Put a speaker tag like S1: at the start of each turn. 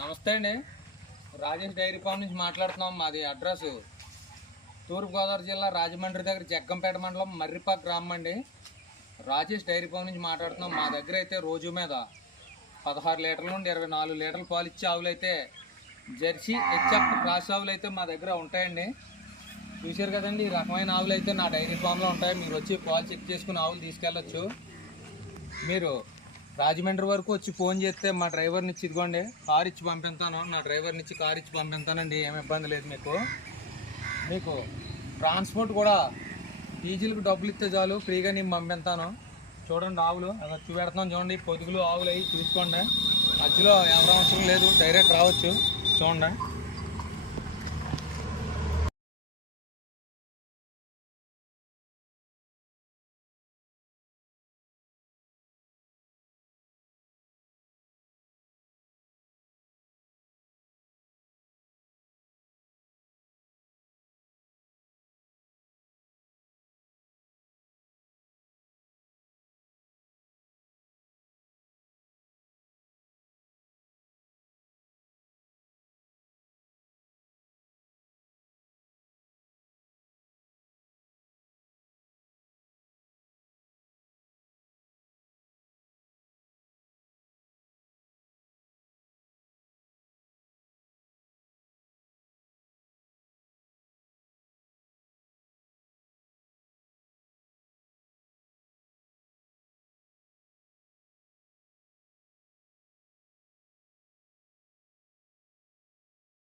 S1: నమస్తే అండి. Rajesh dairy farm నుంచి మాట్లాడుతున్నాం. మాది అడ్రస్ తూర్పుగోదావరి జిల్లా రాజమండ్రి దగ్గర జగ్గంపేట మండలం మర్రిపాక్ గ్రామం అండి. రాజేష్ డైరీ ఫామ్ నుంచి మాట్లాడుతున్నాం. మా దగ్గర అయితే రోజు మీద పదహారు లీటర్ల నుండి ఇరవై నాలుగు లీటర్లు పాలు ఇచ్చే ఆవులు అయితే జెర్సీ హెచ్ఎఫ్ క్రాస్ ఆవులు అయితే మా దగ్గర ఉంటాయండి. చూశారు కదండి ఈ రకమైన ఆవులు అయితే నా డైరీ ఫామ్లో ఉంటాయి. మీరు వచ్చి పాలు చెక్ చేసుకుని ఆవులు తీసుకెళ్ళొచ్చు. మీరు రాజమండ్రి వరకు వచ్చి ఫోన్ చేస్తే మా డ్రైవర్ని ఇచ్చి ఇదిగోండి కార్ ఇచ్చి పంపిస్తాను. నా డ్రైవర్ని ఇచ్చి కార్ ఇచ్చి పంపిస్తానండి ఏమి ఇబ్బంది లేదు మీకు. మీకు ట్రాన్స్పోర్ట్ కూడా డీజిల్కి డబ్బులు ఇస్తే చాలు ఫ్రీగా నేను పంపిస్తాను. చూడండి ఆవులు అలా చూపెడుతున్నాం చూడండి పొదుగులు ఆవులు అవి చూసుకోండి. మధ్యలో ఎవరు అవసరం లేదు డైరెక్ట్ రావచ్చు. చూడండి.